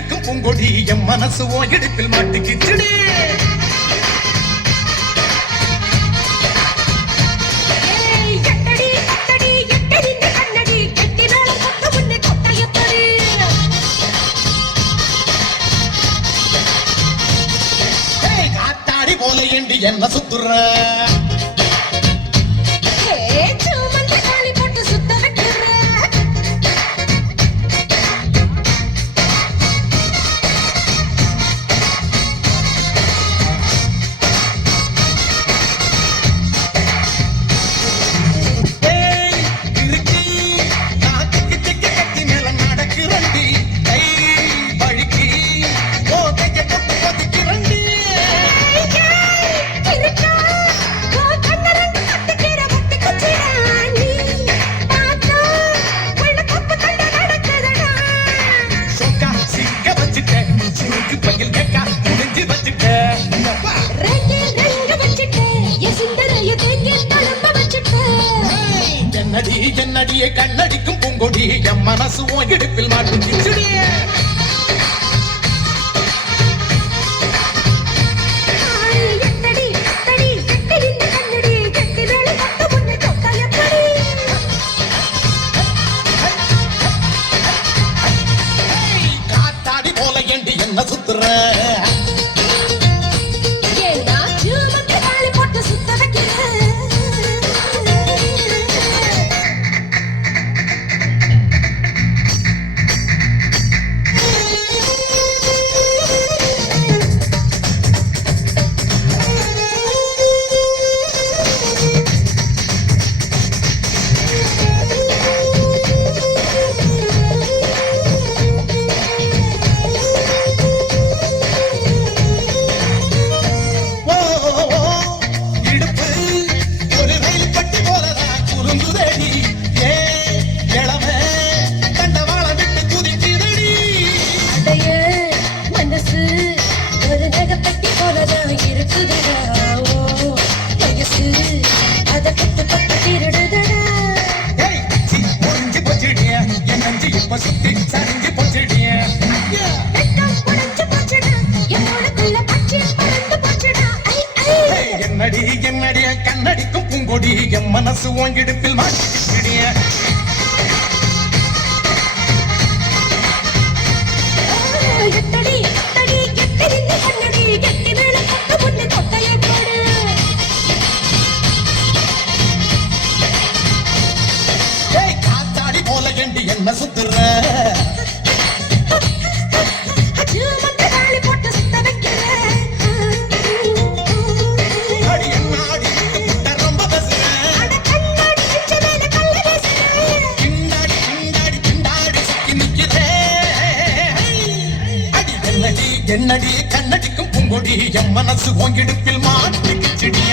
கண்ணடிக்கும் பூங்கொடி என் மனசு ஓ இடுப்பில் மாட்டுக்கிச்சுடி. காத்தாடி போல ஏண்டி என்ன சுத்துற? என்னடியே கண்ணடிக்கும் பூங்கொடி என் மனசு உன் இடுப்பில் மாட்டுக்கிச்சுடி. காத்தாடி போல ஏண்டி என்ன சுத்துற? என்னடிய கண்ணடிக்கும் பூங்கொடி என் மனசு உன் இடுப்பில் மாட்டிக்கிச்சுடிய. காத்தாடி போல ஏண்டி என்ன சுத்துற? என்னடி கண்ணடிக்கும் பூங்கொடி என் மனசு உன் இடுப்பில் மாட்டிக்கிச்சுடிய.